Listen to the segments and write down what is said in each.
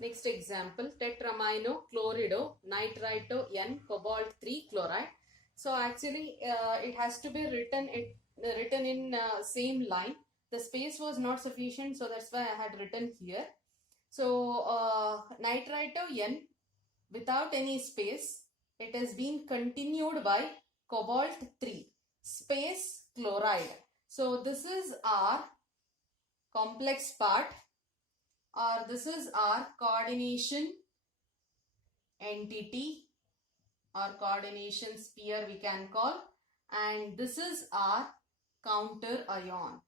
Next example, tetramino chlorido nitrito N cobalt 3 chloride. So actually it has to be written in same line. The space was not sufficient, so that's why I had written here. So nitrito N without any space, it has been continued by cobalt 3 space chloride. So this is our complex part, or this is our coordination entity or coordination sphere we can call, and this is our counter ion.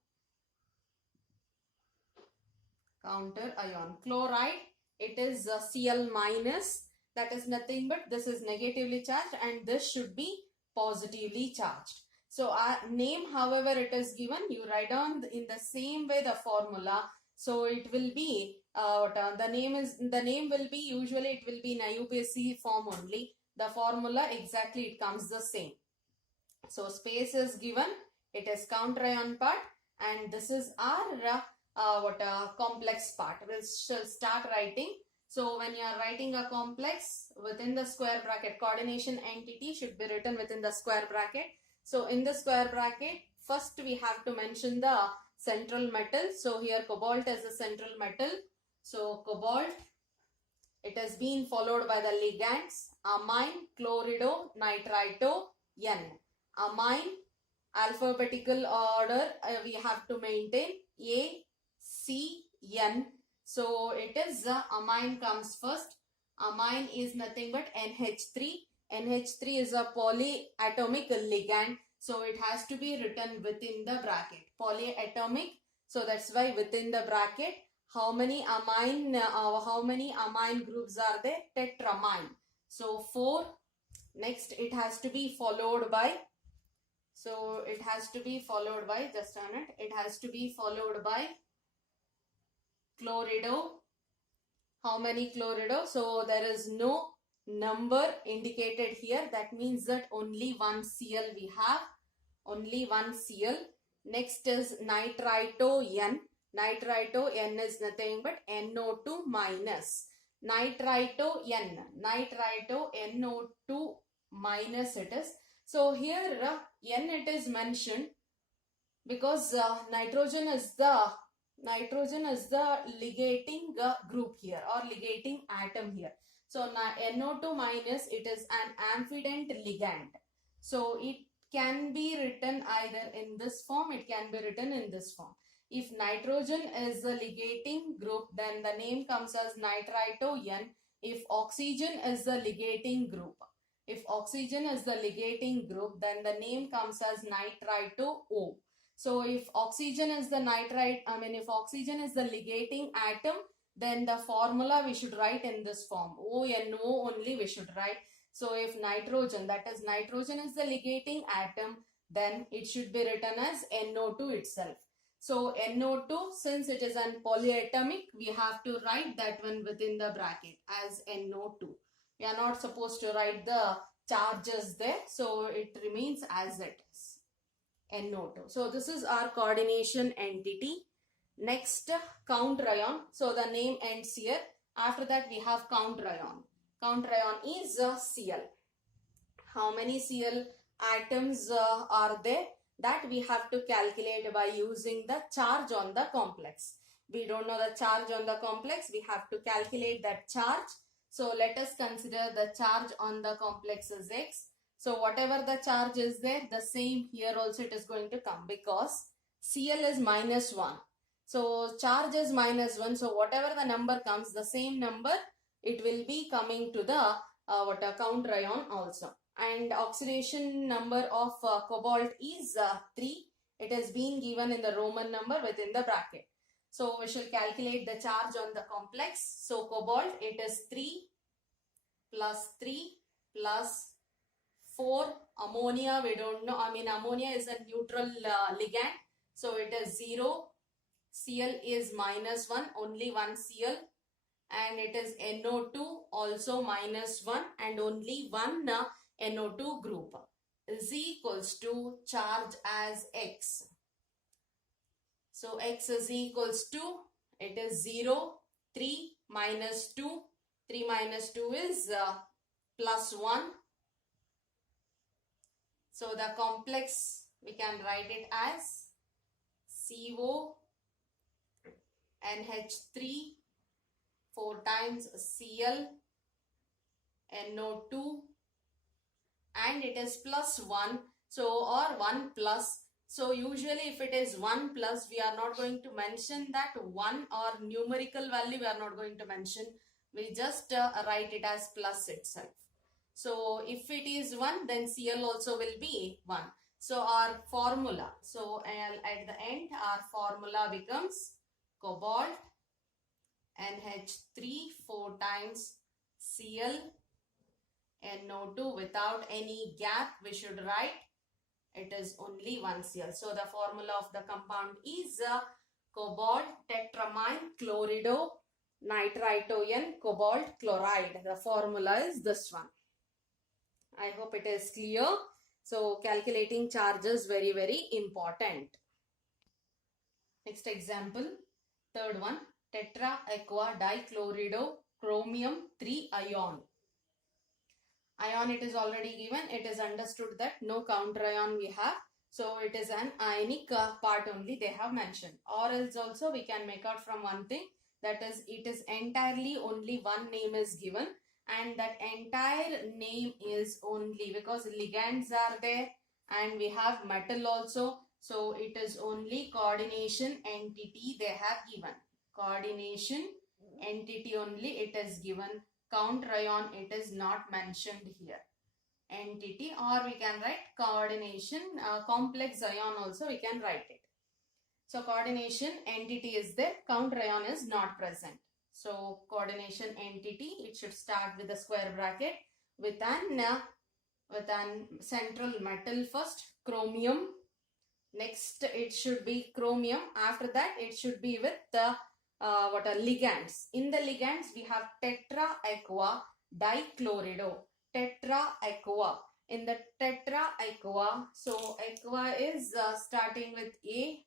Chloride, it is Cl minus, that is nothing but this is negatively charged and this should be positively charged. So our name, however it is given, you write down in the same way the formula. So it will be the name will be, usually it will be in IUPAC form only. The formula exactly it comes the same. So space is given, it is counter ion part, and this is our complex part. We shall start writing. So when you are writing a complex within the square bracket, coordination entity should be written within the square bracket. So in the square bracket, first we have to mention the central metal. So here cobalt is the central metal. So cobalt, it has been followed by the ligands amine, chlorido, nitrito, N. Amine, alphabetical order we have to maintain A, C, N. So it is amine comes first. Amine is nothing but NH3. NH3 is a polyatomic ligand. So it has to be written within the bracket. Polyatomic. So that's why within the bracket, how many amine groups are there? Tetramine. So 4. Next it has to be followed by, so it has to be followed by, just a minute, it has to be followed by chlorido. How many chlorido? So there is no number indicated here. That means that only one Cl we have. Only one Cl. Next is nitrito N. Nitrito N is nothing but NO2 minus. Nitrito N. Nitrito NO2 minus it is. So here N it is mentioned because nitrogen is the ligating group here, or ligating atom here. So NO2 minus, it is an amphident ligand. So it can be written either in this form, it can be written in this form. If nitrogen is the ligating group, then the name comes as nitrito N. If oxygen is the ligating group, then the name comes as nitrito O. So if oxygen is the if oxygen is the ligating atom, then the formula we should write in this form. ONO only we should write. So if nitrogen, that is nitrogen is the ligating atom, then it should be written as NO2 itself. So NO2, since it is an polyatomic, we have to write that one within the bracket as NO2. We are not supposed to write the charges there, so it remains as it is. NO2. So this is our coordination entity. Next, counter ion. So the name ends here. After that we have counter ion. Counter ion is Cl. How many Cl atoms are there? That we have to calculate by using the charge on the complex. We don't know the charge on the complex. We have to calculate that charge. So let us consider the charge on the complex as X. So whatever the charge is there, the same here also it is going to come, because Cl is -1. So charge is -1. So whatever the number comes, the same number it will be coming to the counter ion also. And oxidation number of cobalt is 3. It has been given in the Roman number within the bracket. So we shall calculate the charge on the complex. So cobalt, it is 3 plus 3 plus 4. Ammonia, we don't know. Ammonia is a neutral ligand. So it is 0. Cl is -1. Only one Cl. And it is NO2 also -1. And only one NO2 group is equals to charge as X. So X is equals to, it is 0, 3 minus 2. 3 minus 2 is plus 1. So the complex, we can write it as CO NH3 4 times Cl NO2, and it is plus 1. So, or 1 plus. So usually if it is 1 plus, we are not going to mention that 1 or numerical value, we are not going to mention. We just write it as plus itself. So if it is 1, then Cl also will be 1. So our formula, so at the end our formula becomes cobalt NH3 4 times Cl NO2 without any gap. We should write it is only 1 Cl. So the formula of the compound is cobalt tetramine chlorido nitritoen cobalt chloride. The formula is this one. I hope it is clear. So calculating charge is very, very important. Next example, third one, tetra aqua dichlorido chromium 3 ion. Ion, it is already given. It is understood that no counter ion we have. So it is an ionic part only they have mentioned. Or else also we can make out from one thing, that is it is entirely only one name is given, and that entire name is only because ligands are there and we have metal also. So it is only coordination entity they have given. Coordination entity only it is given. Counter ion it is not mentioned here. Entity, or we can write coordination complex ion also we can write it. So coordination entity is there, counter ion is not present. So coordination entity, it should start with a square bracket with an central metal first, chromium. Next it should be chromium. After that it should be with the what are ligands. In the ligands we have tetra aqua dichlorido. Tetra aqua. In the tetra aqua, so aqua is starting with A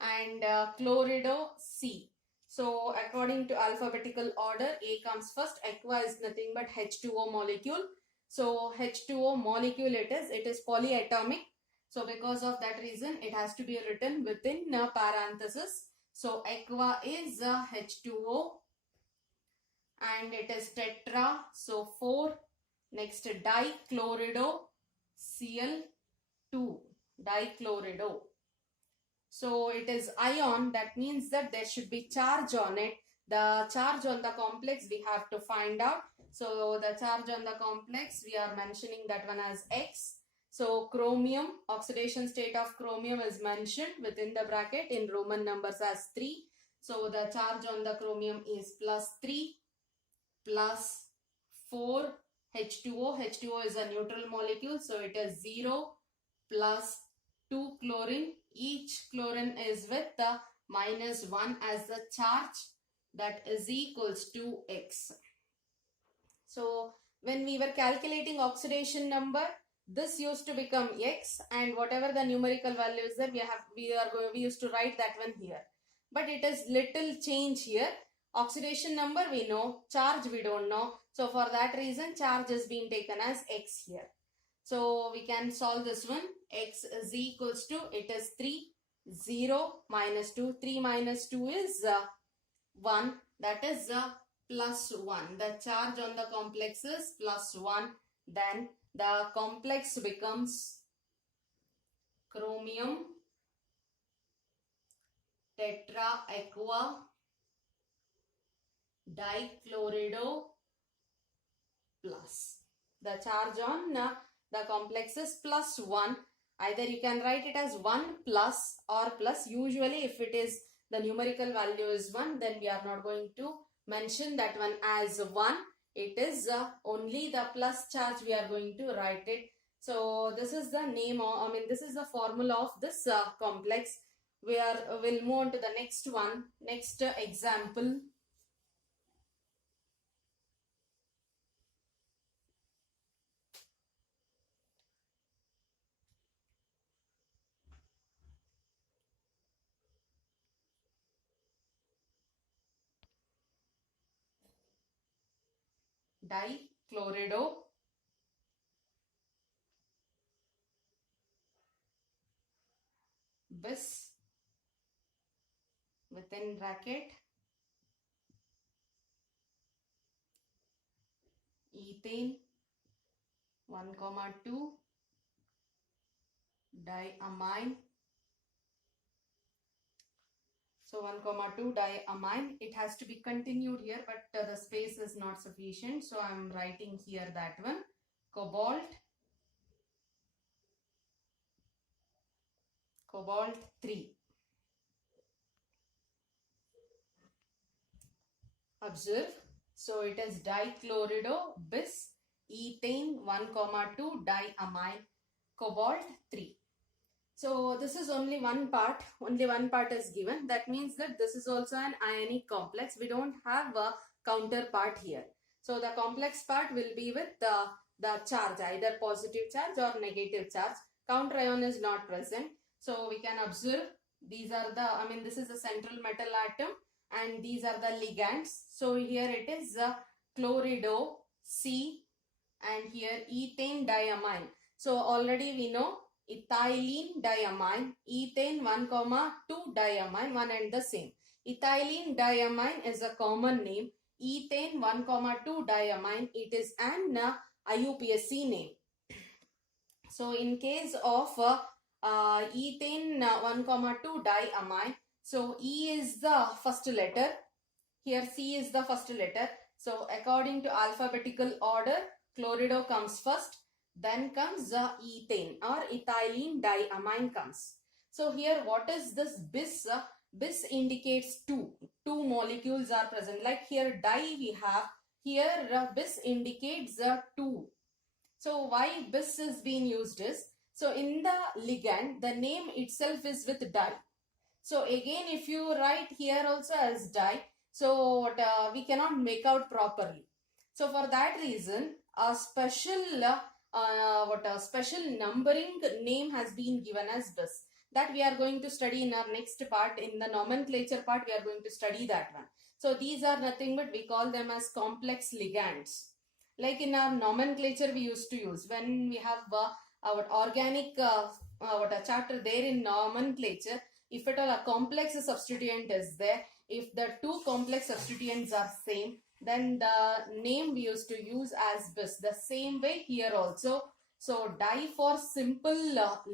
and chlorido C. So according to alphabetical order, A comes first. Aqua is nothing but H2O molecule. So H2O molecule it is polyatomic. So because of that reason, it has to be written within parenthesis. So aqua is H2O and it is tetra, so 4. Next dichlorido, Cl2, dichlorido. So it is ion, that means that there should be charge on it. The charge on the complex we have to find out. So the charge on the complex, we are mentioning that one as X. So chromium, oxidation state of chromium is mentioned within the bracket in Roman numbers as 3. So the charge on the chromium is plus 3 plus 4 H2O. H2O is a neutral molecule, so it is 0 plus 2 chlorine. Each chlorine is with the minus 1 as the charge, that is equals to X. So when we were calculating oxidation number, this used to become X, and whatever the numerical value is there, we used to write that one here. But it is little change here. Oxidation number we know, charge we don't know. So for that reason, charge is being taken as X here. So we can solve this one. X is equals to, it is 3, 0 minus 2. 3 minus 2 is 1. That is plus 1. The charge on the complex is plus 1. Then the complex becomes chromium tetra aqua dichlorido plus. The charge on the complex is plus 1. Either you can write it as 1 plus or plus. Usually if it is the numerical value is 1, then we are not going to mention that one as 1. It is only the plus charge we are going to write it. So this is the name, this is the formula of this complex. We'll move on to the next one. Next example. dichlorido bis within bracket ethane 1,2 diamine. So 1,2 diamine. It has to be continued here, but the space is not sufficient. So I'm writing here that one. Cobalt 3. Observe. So it is dichlorido bis ethane 1,2 diamine cobalt 3. So this is only one part is given. That means that this is also an ionic complex. We don't have a counterpart here. So the complex part will be with the charge, either positive charge or negative charge. Counter ion is not present. So we can observe these are this is the central metal atom and these are the ligands. So here it is chlorido C and here ethane diamine. So already we know ethylene diamine, ethane 1,2 diamine, one and the same. Ethylene diamine is a common name. Ethane 1,2 diamine, it is an IUPAC name. So in case of ethane 1,2 diamine, so E is the first letter. Here C is the first letter. So according to alphabetical order, chlorido comes first. Then comes the ethane or ethylene diamine comes. So here what is this bis? Bis indicates two molecules are present. Like here di we have. Here bis indicates two. So why bis is being used is, so in the ligand the name itself is with di. So again if you write here also as di, so we cannot make out properly. So for that reason a special special numbering name has been given as bis. That we are going to study in our next part. In the nomenclature part we are going to study that one. So these are nothing but we call them as complex ligands. Like in our nomenclature we used to use when we have our organic chapter there in nomenclature. If at all a complex substituent is there, if the two complex substituents are same, then the name we used to use as bis. The same way here also. So di for simple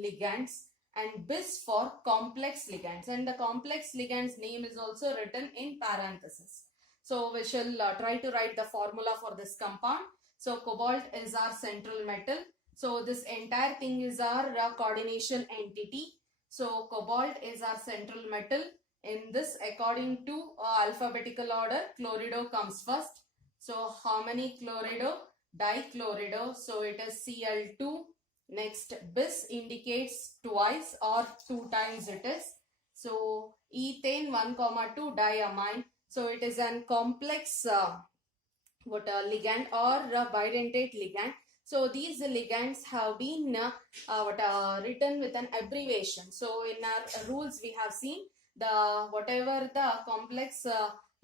ligands and bis for complex ligands, and the complex ligands name is also written in parenthesis. So we shall try to write the formula for this compound. So cobalt is our central metal. So this entire thing is our coordination entity. So cobalt is our central metal. In this, according to alphabetical order, chlorido comes first. So how many chlorido? Dichlorido. So it is Cl2. Next, bis indicates twice or 2 times it is. So ethane 1,2 diamine. So it is an complex ligand or bidentate ligand. So these ligands have been written with an abbreviation. So in our rules we have seen the whatever the complex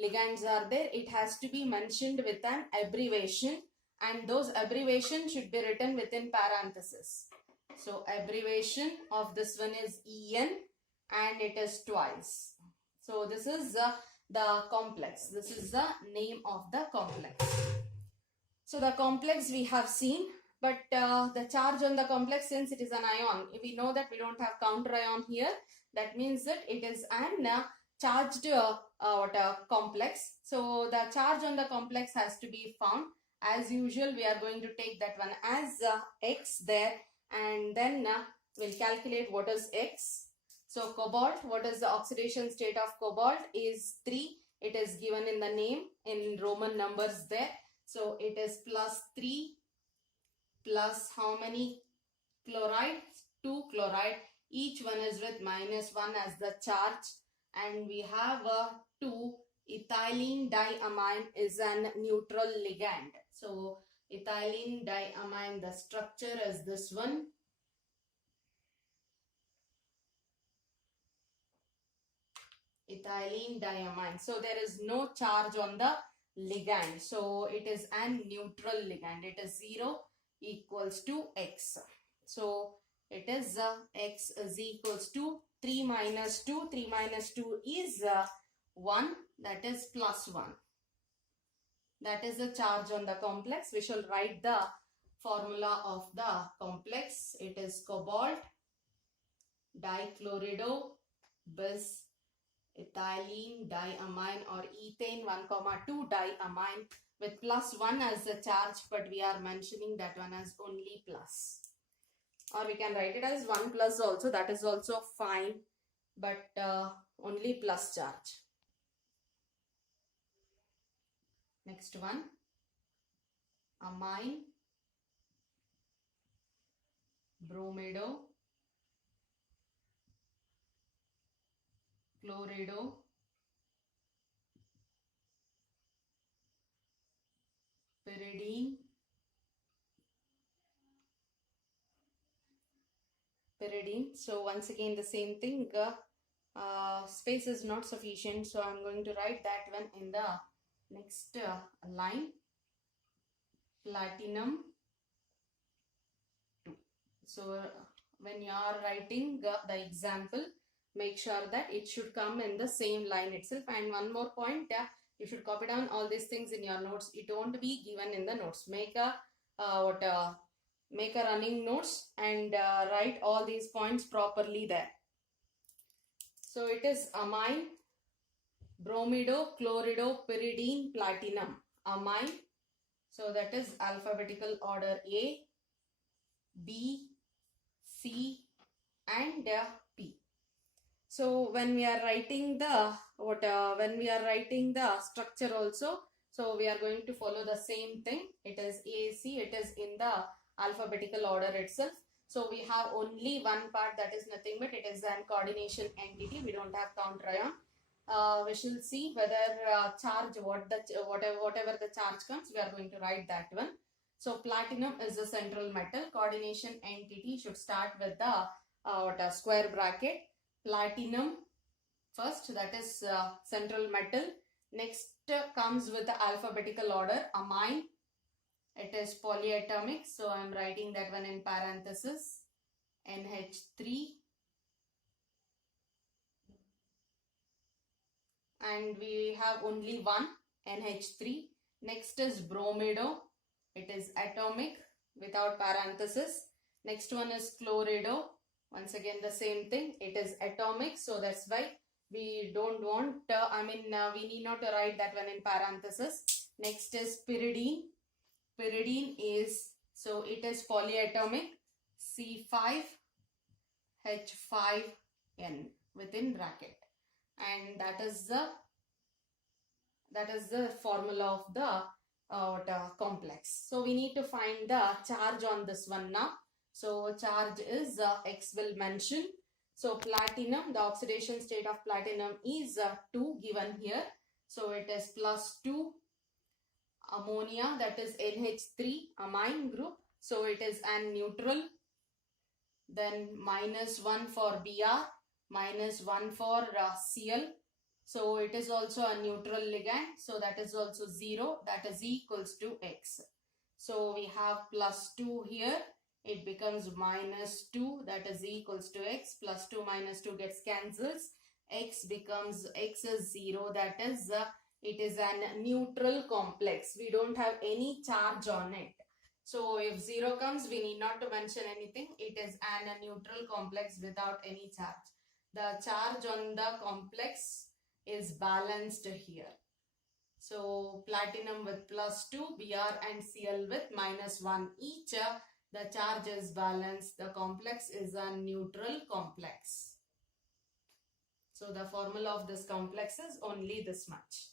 ligands are there, it has to be mentioned with an abbreviation, and those abbreviations should be written within parenthesis. So abbreviation of this one is En and it is twice. So this is the complex. This is the name of the complex. So the complex we have seen, but the charge on the complex, since it is an ion, we know that we don't have counter ion here. That means that it is an charged complex. So the charge on the complex has to be found. As usual, we are going to take that one as X there, and then we'll calculate what is X. So cobalt, what is the oxidation state of cobalt is 3. It is given in the name in Roman numbers there. So it is +3 plus how many chloride? 2 chloride. Each one is with -1 as the charge. And we have a 2 ethylene diamine is an neutral ligand. So ethylene diamine, the structure is this one. Ethylene diamine. So there is no charge on the ligand. So it is an neutral ligand. It is 0 equals to x. So it is x is equals to 3 minus 2. 3 minus 2 is 1. That is plus 1. That is the charge on the complex. We shall write the formula of the complex. It is cobalt dichlorido bis ethylene diamine or ethane 1,2 diamine with plus 1 as the charge, but we are mentioning that one as only plus. Or we can write it as 1 plus also, that is also fine, but only plus charge. Next one, amine bromido chlorido pyridine So once again the same thing, space is not sufficient, so I'm going to write that one in the next line. Platinum 2. So when you are writing the example, make sure that it should come in the same line itself. And one more point, you should copy down all these things in your notes. It won't be given in the notes. Make a running notes and write all these points properly there. So it is amine bromido chlorido pyridine platinum. Amine, so that is alphabetical order A, B, C and P. So when we are writing the structure also, so we are going to follow the same thing. It is AC, it is in the alphabetical order itself. So we have only one part, that is nothing but it is an coordination entity. We don't have counter ion. We shall see whether charge, whatever the charge comes, we are going to write that one. So platinum is a central metal. Coordination entity should start with the square bracket. Platinum first, that is central metal. Next comes with the alphabetical order. Amine, it is polyatomic, so I am writing that one in parenthesis. NH3, and we have only one, NH3. Next is bromido, it is atomic without parenthesis. Next one is chlorido, once again the same thing, it is atomic, so that's why we don't want, we need not to write that one in parenthesis. Next is pyridine. Pyridine is, so it is polyatomic, C5H5N within bracket, and that is the formula of the complex. So we need to find the charge on this one now. So charge is X will mention. So platinum, the oxidation state of platinum is 2 given here. So it is plus 2. Ammonia, that is NH3 amine group. So it is an neutral. Then minus 1 for Br, minus 1 for Cl. So it is also a neutral ligand. So that is also 0. That is equals to X. So we have plus 2 here. It becomes minus 2. That is equals to X. Plus 2 minus 2 gets cancels. X is 0. That is it is a neutral complex. We don't have any charge on it. So if 0 comes, we need not to mention anything. It is a neutral complex without any charge. The charge on the complex is balanced here. So platinum with plus 2, Br and Cl with minus 1 each. The charge is balanced. The complex is a neutral complex. So the formula of this complex is only this much.